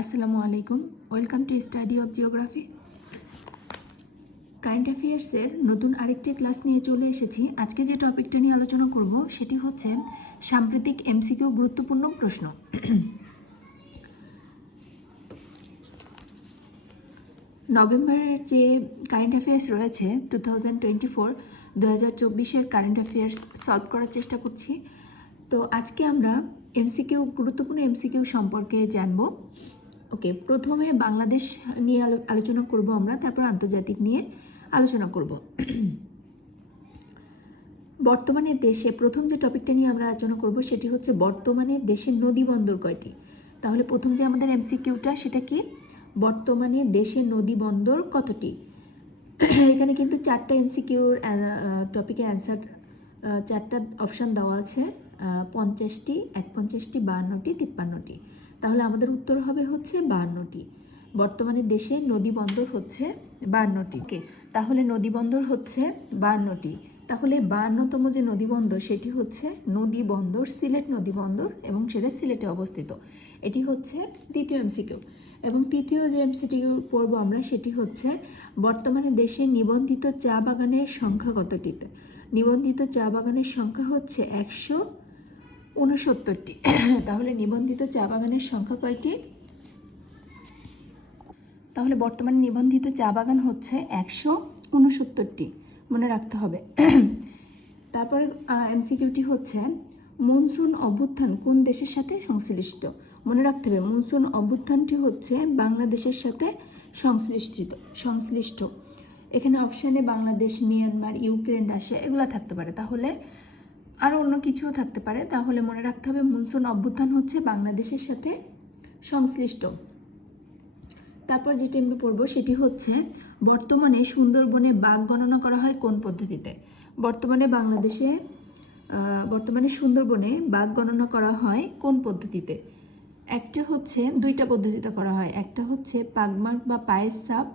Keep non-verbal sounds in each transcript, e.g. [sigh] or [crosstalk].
আসসালামু আলাইকুম। Welcome to study of geography current অ্যাফেয়ার্সের নতুন আরেকটি ক্লাস নিয়ে চলে এসেছি। আজকে যে টপিকটা নিয়ে আলোচনা করব, সেটি হচ্ছে সাম্প্রতিক এমসিকিউ গুরুত্বপূর্ণ প্রশ্ন। নভেম্বরের যে কারেন্ট অ্যাফেয়ার্স রয়েছে টু থাউজেন্ড টোয়েন্টি ফোর দু হাজার চব্বিশের কারেন্ট অ্যাফেয়ার্স সলভ করার চেষ্টা করছি। তো আজকে আমরা এমসিকিউ গুরুত্বপূর্ণ এমসিকিউ সম্পর্কে জানব। ওকে প্রথমে বাংলাদেশ নিয়ে আলো- আলোচনা করব আমরা, তারপর আন্তর্জাতিক নিয়ে আলোচনা করব। বর্তমানে দেশে প্রথম যে টপিকটা নিয়ে আমরা আলোচনা করব, সেটি হচ্ছে বর্তমানে দেশের নদী বন্দর কয়টি? তাহলে প্রথম যে আমাদের এমসিকিউটা সেটা কি? বর্তমানে দেশের নদী বন্দর কতটি? এখানে কিন্তু চারটা এমসিকিউর টপিকের অ্যান্সার চারটা অপশান দেওয়া আছে পঞ্চাশটি এক পঞ্চাশটি বাহান্নটি তিপ্পান্নটি। তাহলে আমাদের উত্তর হবে হচ্ছে বাহান্নটি বর্তমানে দেশে নদী বন্দর হচ্ছে বাহান্নটি ওকে, তাহলে নদী বন্দর হচ্ছে বাহান্নটি তাহলে বাহান্নতম যে নদী বন্দর, সেটি হচ্ছে নদী বন্দর, সিলেট নদী বন্দর এবং সেটা সিলেটে অবস্থিত। এটি হচ্ছে দ্বিতীয় এমসিকিউ এবং তৃতীয় যে এমসিকিউ পড়ব আমরা, সেটি হচ্ছে বর্তমানে দেশে নিবন্ধিত চা বাগানের সংখ্যা কতটিতে? নিবন্ধিত চা বাগানের সংখ্যা হচ্ছে একশো উনসত্তরটি তাহলে নিবন্ধিত চা বাগানের সংখ্যা কয়টি? তাহলে বর্তমানে নিবন্ধিত চা বাগান হচ্ছে একশো উনসত্তরটি মনে রাখতে হবে। তারপরে এমসিকিউটি হচ্ছে মনসুন অভ্যুত্থান কোন দেশের সাথে সংশ্লিষ্ট? মনে রাখতে হবে, মনসুন অভ্যুত্থানটি হচ্ছে বাংলাদেশের সাথে সংশ্লিষ্ট সংশ্লিষ্ট। এখানে অপশানে বাংলাদেশ, মিয়ানমার, ইউক্রেন, রাশিয়া এগুলো থাকতে পারে। তাহলে আরও অন্য কিছুও থাকতে পারে। তাহলে মনে রাখতে হবে মনসুন অভ্যুত্থান হচ্ছে বাংলাদেশের সাথে সংশ্লিষ্ট। তারপর যেটি আমরা পড়ব সেটি হচ্ছে বর্তমানে সুন্দরবনে বাঘ গণনা করা হয় কোন পদ্ধতিতে? বর্তমানে বাংলাদেশে বর্তমানে সুন্দরবনে বাঘ গণনা করা হয় কোন পদ্ধতিতে? একটা হচ্ছে, দুইটা পদ্ধতিতে করা হয়। একটা হচ্ছে পাগমার্ক বা পায়ের সাপ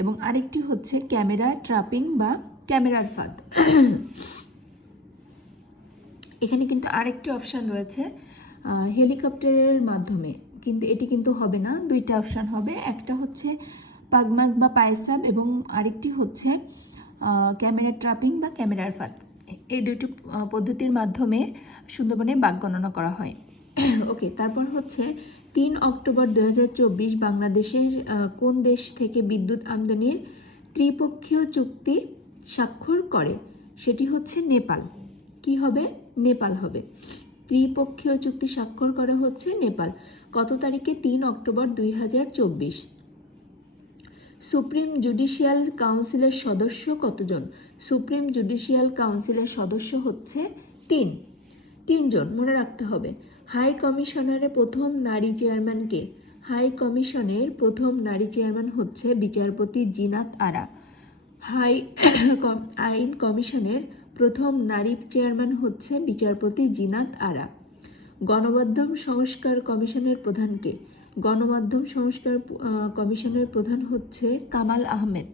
এবং আরেকটি হচ্ছে ক্যামেরা ট্রাপিং বা ক্যামেরার ফাঁদ। এখানে কিন্তু আরেকটি অপশান রয়েছে হেলিকপ্টারের মাধ্যমে। কিন্তু এটি কিন্তু হবে না, দুইটা অপশান হবে। একটা হচ্ছে পাগমার্ক বা পায়েসাব এবং আরেকটি হচ্ছে ক্যামেরা ট্রাপিং বা ক্যামেরার ফাঁদ। এই দুটি পদ্ধতির মাধ্যমে সুন্দরবনে বাঘ গণনা করা হয়। [clears throat] ওকে তারপর হচ্ছে তিন অক্টোবর দু হাজার চব্বিশ বাংলাদেশের কোন দেশ থেকে বিদ্যুৎ আমদানির ত্রিপক্ষীয় চুক্তি স্বাক্ষর করে? সেটি হচ্ছে নেপাল। কি হবে? নেপাল হবে। ত্রিপক্ষীয় চুক্তি স্বাক্ষর করা হচ্ছে নেপাল। কত তারিখে? তিন অক্টোবর দুই হাজার চব্বিশ। সুপ্রিম জুডিশিয়াল কাউন্সিলের সদস্য কতজন? সুপ্রিম জুডিশিয়াল কাউন্সিলের সদস্য হচ্ছে তিন। তিনজন, মনে রাখতে হবে। হাই কমিশনারের প্রথম নারী চেয়ারম্যানকে হাই কমিশনের প্রথম নারী চেয়ারম্যান হচ্ছে বিচারপতি জিনাত আরা। হাই আইন কমিশনের প্রথম নারী চেয়ারম্যান হচ্ছে বিচারপতি জিনাত আরা। গণমাধ্যম সংস্কার কমিশনের প্রধানকে। গণমাধ্যম সংস্কার কমিশনের প্রধান হচ্ছে কামাল আহমেদ।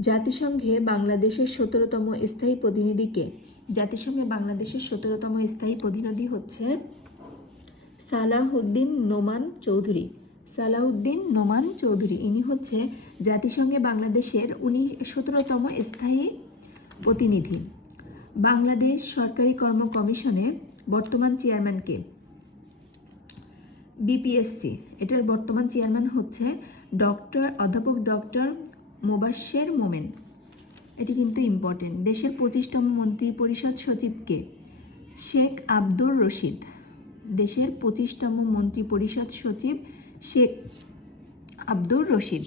জাতিসংঘে বাংলাদেশের সতেরোতম স্থায়ী প্রতিনিধিকে। জাতিসংঘে বাংলাদেশের সতেরোতম স্থায়ী প্রতিনিধি হচ্ছে সালাহুদ্দিন নোমান চৌধুরী। সালাউদ্দিন নোমান চৌধুরী। ইনি হচ্ছে জাতিসংঘে বাংলাদেশের উনি সতেরোতম স্থায়ী প্রতিনিধি। বাংলাদেশ সরকারি কর্ম কমিশনের বর্তমান চেয়ারম্যানকে বিপিএসসি। এটার বর্তমান চেয়ারম্যান হচ্ছে ডক্টর, অধ্যাপক ডক্টর মোবাশ্বের মোমেন। এটি কিন্তু ইম্পর্টেন্ট দেশের পঁচিশতম মন্ত্রী পরিষদ সচিবকে শেখ আব্দুর রশিদ। দেশের পঁচিশতম মন্ত্রী পরিষদ সচিব শেখ আব্দুর রশিদ।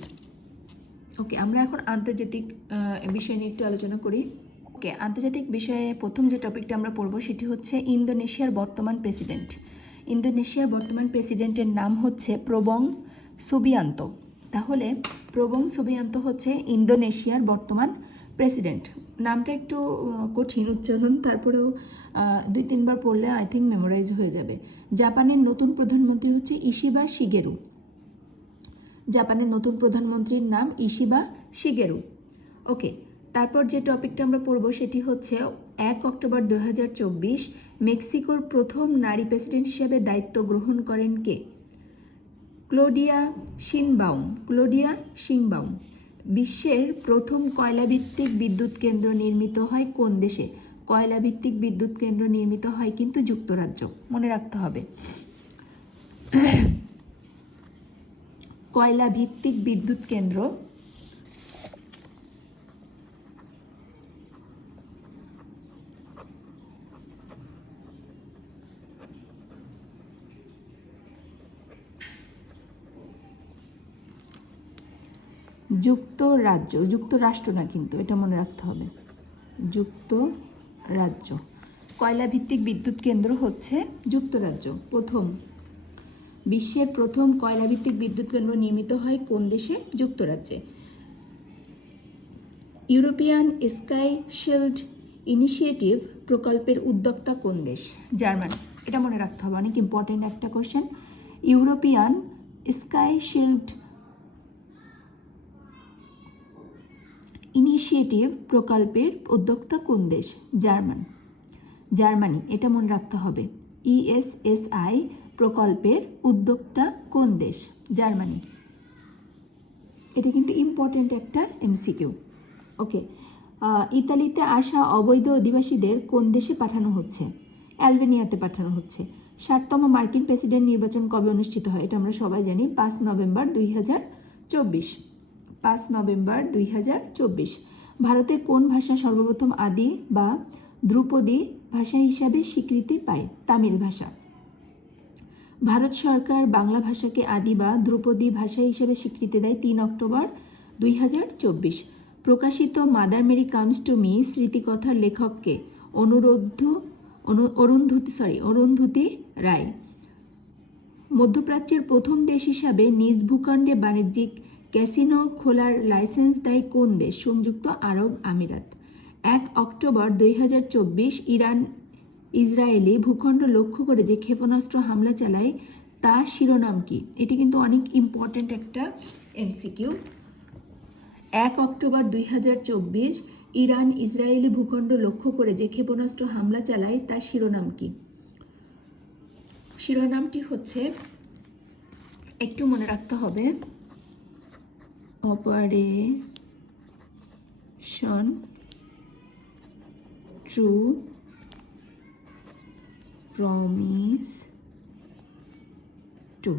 ওকে আমরা এখন আন্তর্জাতিক বিষয় নিয়ে একটু আলোচনা করি। ওকে আন্তর্জাতিক বিষয়ে প্রথম যে টপিকটা আমরা পড়ব সেটি হচ্ছে ইন্দোনেশিয়ার বর্তমান প্রেসিডেন্ট ইন্দোনেশিয়ার বর্তমান প্রেসিডেন্টের নাম হচ্ছে প্রবং সুবিয়ান্ত। তাহলে প্রবং সুবিয়ান্ত হচ্ছে ইন্দোনেশিয়ার বর্তমান প্রেসিডেন্ট নামটা একটু কঠিন উচ্চারণ, তারপরেও দুই তিনবার পড়লে আই থিঙ্ক মেমোরাইজ হয়ে যাবে। জাপানের নতুন প্রধানমন্ত্রী হচ্ছে ইশিবা শিগেরু। জাপানের নতুন প্রধানমন্ত্রীর নাম ইশিবা শিগেরু। ওকে, তারপর যে টপিকটা আমরা পড়ব সেটি হচ্ছে এক অক্টোবর দু হাজার চব্বিশ মেক্সিকোর প্রথম নারী প্রেসিডেন্ট হিসেবে দায়িত্ব গ্রহণ করেন কে? Claudia Sheinbaum Claudia Sheinbaum. বিশ্বের প্রথম কয়লাভিত্তিক বিদ্যুৎ কেন্দ্র নির্মিত হয় কোন দেশে? কয়লাভিত্তিক বিদ্যুৎ কেন্দ্র নির্মিত হয় কিন্তু যুক্তরাজ্য। মনে রাখতে হবে। কয়লা ভিত্তিক বিদ্যুৎ কেন্দ্র। যুক্তরাজ্য, যুক্তরাষ্ট্র না কিন্তু, এটা মনে রাখতে হবে। যুক্তরাজ্য। কয়লা ভিত্তিক বিদ্যুৎ কেন্দ্র হচ্ছে যুক্তরাজ্য, প্রথম বিশ্বের প্রথম কয়লা ভিত্তিক বিদ্যুৎ কেন্দ্র নির্মিত হয় কোন দেশে? যুক্তরাজ্যে। ইউরোপিয়ান স্কাই শিল্ড ইনিশিয়েটিভ প্রকল্পের উদ্যোক্তা কোন দেশ? জার্মান। এটা মনে রাখতে হবে, অনেক ইম্পর্টেন্ট একটা question European Sky Shield Initiative প্রকল্পের উদ্যোক্তা কোন দেশ? জার্মান। জার্মানি, এটা মনে রাখতে হবে। E ইএসএসআই প্রকল্পের উদ্যোক্তা কোন দেশ? জার্মানি। এটা কিন্তু ইম্পর্টেন্ট একটা এমসিকিউ ওকে ইতালিতে আসা অবৈধ অধিবাসীদের কোন দেশে পাঠানো হচ্ছে? অ্যালবেনিয়াতে পাঠানো হচ্ছে। ষাটতম মার্কিন প্রেসিডেন্ট নির্বাচন কবে অনুষ্ঠিত হয়? এটা আমরা সবাই জানি, পাঁচ নভেম্বর দুই হাজার চব্বিশ। পাঁচ নভেম্বর দুই হাজার চব্বিশ। ভারতে কোন ভাষা সর্বপ্রথম আদি বা ধ্রুপদী ভাষা হিসাবে স্বীকৃতি পায়? তামিল ভাষা। ভারত সরকার বাংলা ভাষাকে আদি বা ধ্রুপদী ভাষা হিসেবে স্বীকৃতি দেয় তিন অক্টোবর দুই হাজার চব্বিশ। প্রকাশিত Mother Mary Comes to Me স্মৃতিকথার লেখককে অনুরোধ, অনু- অরুন্ধতী সরি অরুন্ধতী রায়। মধ্যপ্রাচ্যের প্রথম দেশ হিসাবে নিজ ভূখণ্ডে বাণিজ্যিক ক্যাসিনো খোলার লাইসেন্স দেয় কোন দেশ? সংযুক্ত আরব আমিরাত। এক অক্টোবর দুই হাজার চব্বিশ, ইরান ইসরায়েলি ভূখণ্ড লক্ষ্য করে যে ক্ষেপণাস্ত্র হামলা চালায় তা শিরোনাম কি? এটি কিন্তু অনেক ইম্পর্ট্যান্ট একটা এমসিকিউ এক অক্টোবর দুই হাজার চব্বিশ ইরান ইসরায়েলি ভূখণ্ড লক্ষ্য করে যে ক্ষেপণাস্ত্র হামলা চালায়, তার শিরোনাম কি? শিরোনামটি হচ্ছে, একটু মনে রাখতে হবে, অপারেশন ট্রু প্রমিস টু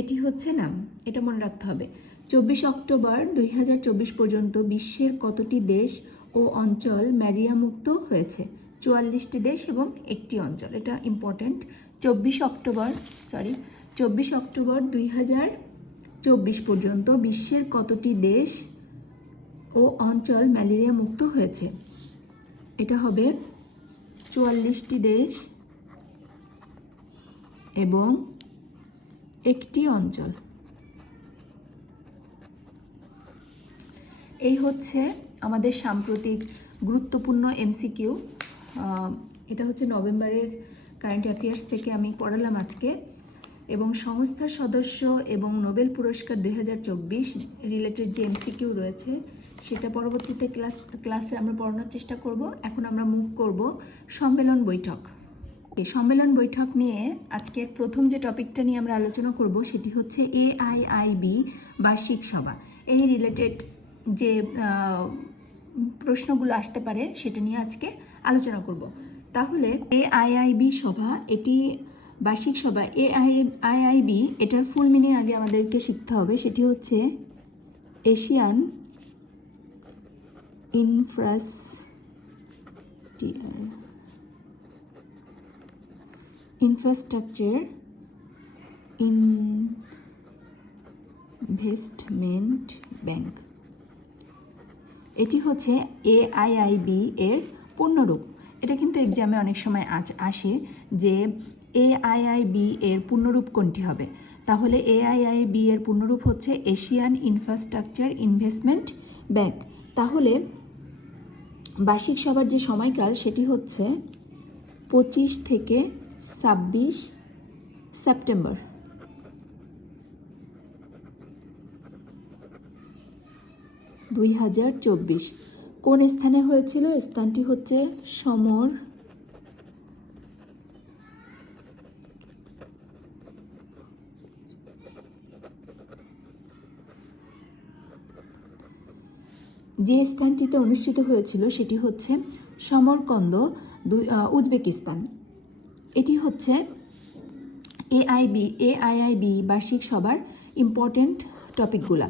এটি হচ্ছে নাম এটা মনে রাখতে হবে। চব্বিশ অক্টোবর দুই হাজার চব্বিশ পর্যন্ত বিশ্বের কতটি দেশ ও অঞ্চল ম্যারিয়া মুক্ত হয়েছে? চুয়াল্লিশটি দেশ এবং একটি অঞ্চল, এটা ইম্পর্ট্যান্ট চব্বিশ অক্টোবর সরি চব্বিশ অক্টোবর দুই চব্বিশ পর্যন্ত বিশ্বের কতটি দেশ ও অঞ্চল ম্যালেরিয়া মুক্ত হয়েছে? এটা হবে চুয়াল্লিশটি দেশ এবং একটি অঞ্চল। এই হচ্ছে আমাদের সাম্প্রতিক গুরুত্বপূর্ণ এমসিকিউ এটা হচ্ছে নভেম্বরের কারেন্ট অ্যাফেয়ার্স থেকে আমি পড়ালাম আজকে। এবং সংস্থার সদস্য এবং নোবেল পুরস্কার দু হাজার চব্বিশ রিলেটেড যে এমসিকিউ রয়েছে, সেটা পরবর্তীতে ক্লাস ক্লাসে আমরা পড়ানোর চেষ্টা করব। এখন আমরা মুভ করব সম্মেলন বৈঠক। সম্মেলন বৈঠক নিয়ে আজকের প্রথম যে টপিকটা নিয়ে আমরা আলোচনা করব সেটি হচ্ছে এআইআইবি বার্ষিক সভা। এই রিলেটেড যে প্রশ্নগুলো আসতে পারে সেটা নিয়ে আজকে আলোচনা করব। তাহলে এআইআইবি সভা, এটি বার্ষিক সভা, এআইআইবি এটার ফুল মিনিং আগে আমাদেরকে শিখতে হবে। সেটি হচ্ছে Asian Infrastructure. Infrastructure Investment Bank এটি হচ্ছে এআইআইবি এর পূর্ণরূপ। এটা কিন্তু এক্সামে অনেক সময় আজ আসে যে এআইআইবি এর পূর্ণরূপ কোনটি হবে? তাহলে এআইআইবি এর পূর্ণরূপ হচ্ছে এশিয়ান ইনফ্রাস্ট্রাকচার ইনভেস্টমেন্ট ব্যাংক তাহলে বার্ষিক সভার যে সময়কাল, সেটি হচ্ছে পঁচিশ থেকে ছাব্বিশ সেপ্টেম্বর। দুই হাজার চব্বিশ। কোন স্থানে হয়েছিল? স্থানটি হচ্ছে সমর। যে স্থানটিতে অনুষ্ঠিত হয়েছিল সেটি হচ্ছে সমরকন্দ উজবেকিস্তান। এটি হচ্ছে এআইবি, এআইআইবি বার্ষিক সবার ইম্পর্ট্যান্ট টপিকগুলা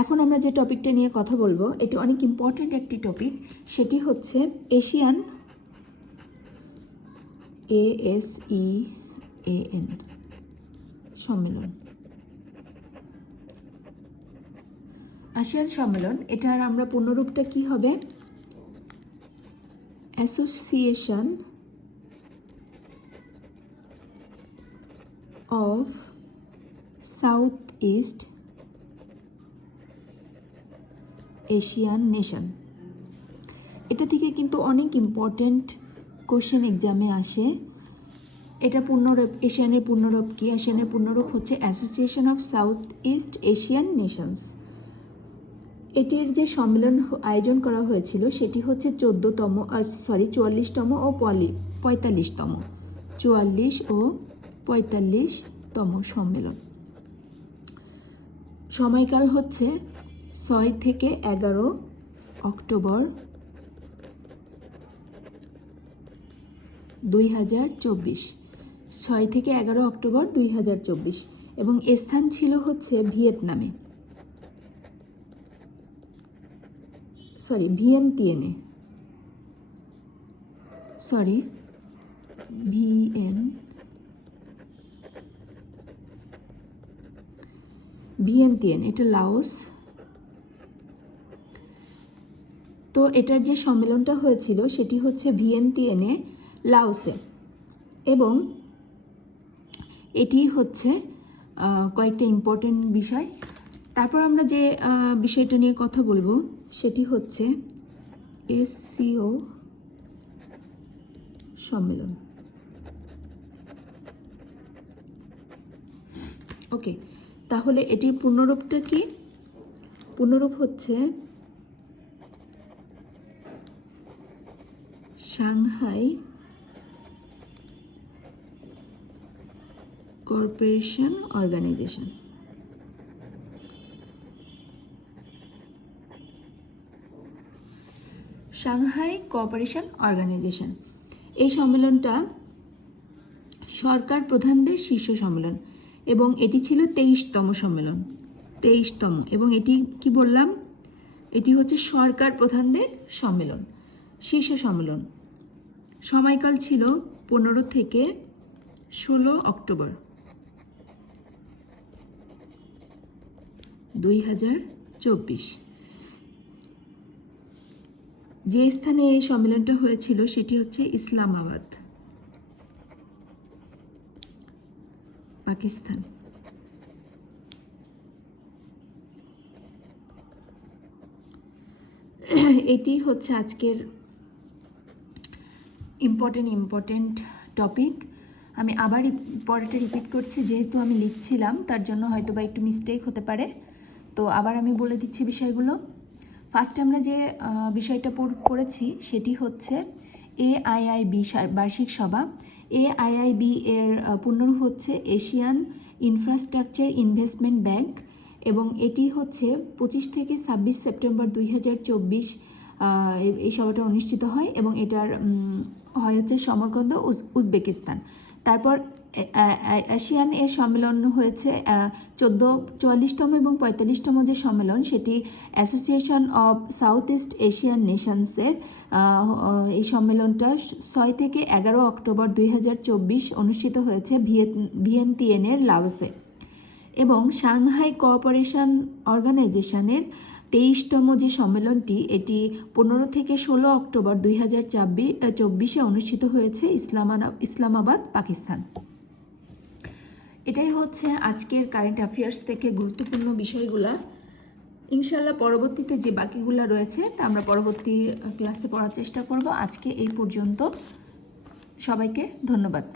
এখন আমরা যে টপিকটা নিয়ে কথা বলব, এটি অনেক ইম্পর্ট্যান্ট একটি টপিক সেটি হচ্ছে ASEAN A S E A N সম্মেলন। আসিয়ান সম্মেলন, এটার আমরা পূর্ণরূপটা কি হবে? Association South East Asian nation এটা থেকে কিন্তু অনেক ইম্পর্ট্যান্ট কোশ্চেন এক্সামে আসে। এটা পূর্ণরূপ এশিয়ানের পূর্ণরূপ কি? এশিয়ানের পূর্ণরূপ হচ্ছে Association of South East Asian Nations এটির যে সম্মেলন আয়োজন করা হয়েছিল, সেটি হচ্ছে চোদ্দতম সরি চুয়াল্লিশতম ও পলি পঁয়তাল্লিশতম। চুয়াল্লিশ ও পঁয়তাল্লিশতম সম্মেলন। সময়কাল হচ্ছে ছয় থেকে এগারো অক্টোবর দুই হাজার চব্বিশ। ছয় থেকে এগারো অক্টোবর দুই হাজার চব্বিশ এবং স্থান ছিল হচ্ছে ভিয়েতনামে। Sorry VNTNA sorry, VN VNTN এটা লাওস। তো এটার যে সম্মেলনটা হয়েছিল, সেটি হচ্ছে ভিএনটিএনএ লাওসে। এবং এটি হচ্ছে কয়েকটা ইম্পর্টেন্ট বিষয়। তারপর আমরা যে বিষয়টা নিয়ে কথা বলব, সেটি হচ্ছে এসসিও সম্মেলন। ওকে তাহলে এটির পূর্ণরূপটা কি? পূর্ণরূপ হচ্ছে Shanghai Corporation Organisation. Shanghai Cooperation Organisation. এই সম্মেলনটা সরকার প্রধানদের শীর্ষ সম্মেলন। এবং এটি ছিল তেইশতম সম্মেলন। তেইশতম। এবং এটি কি বললাম? এটি হচ্ছে সরকার প্রধানদের সম্মেলন, শীর্ষ সম্মেলন। সময়কাল ছিল পনেরো থেকে ষোলো অক্টোবর। দুই হাজার চব্বিশ। যে স্থানে এই সম্মেলনটা হয়েছিল সেটি হচ্ছে ইসলামাবাদ। পাকিস্তান। এটি হচ্ছে আজকের ইম্পর্টেন্ট ইম্পর্টেন্ট টপিক আমি আবার পরেটা রিপিট করছি, যেহেতু আমি লিখছিলাম, তার জন্য হয়তো বা একটু মিস্টেক হতে পারে। তো আবার আমি বলে দিচ্ছি বিষয়গুলো। ফার্স্টে আমরা যে বিষয়টা পড়- পড়েছি, সেটি হচ্ছে এআইআইবি বার্ষিক সভা। এআইআইবি এর পূর্ণরূপ হচ্ছে এশিয়ান ইনফ্রাস্ট্রাকচার ইনভেস্টমেন্ট ব্যাংক এবং এটি হচ্ছে পঁচিশ থেকে ছাব্বিশ সেপ্টেম্বর দুই হাজার চব্বিশ এই সভাটা অনুষ্ঠিত হয় এবং এটার হয় হচ্ছে সমরকন্দ উজ- উজবেকিস্তান। তারপর এশিয়ান এর সম্মেলন হয়েছে চোদ্দ, চুয়াল্লিশতম এবং পঁয়তাল্লিশতম যে সম্মেলন সেটি Association of South East Asian নেশনসের এই সম্মেলনটা ছয় থেকে এগারো অক্টোবর দুই হাজার চব্বিশ অনুষ্ঠিত হয়েছে ভিয়েত ভিয়েনতিয়েনের লাওসে। এবং সাংহাই কোঅপারেশন অর্গানাইজেশনের তেইশতম যে সম্মেলনটি, এটি পনেরো থেকে ষোলো অক্টোবর দুই হাজার চব্বিশে অনুষ্ঠিত হয়েছে ইসলামাবাদ, পাকিস্তান। এটাই হচ্ছে আজকের কারেন্ট অ্যাফেয়ার্স থেকে গুরুত্বপূর্ণ বিষয়গুলা। ইনশাল্লাহ পরবর্তীতে যে বাকিগুলো রয়েছে, তা আমরা পরবর্তী ক্লাসে পড়ার চেষ্টা করব। আজকে এই পর্যন্ত। সবাইকে ধন্যবাদ।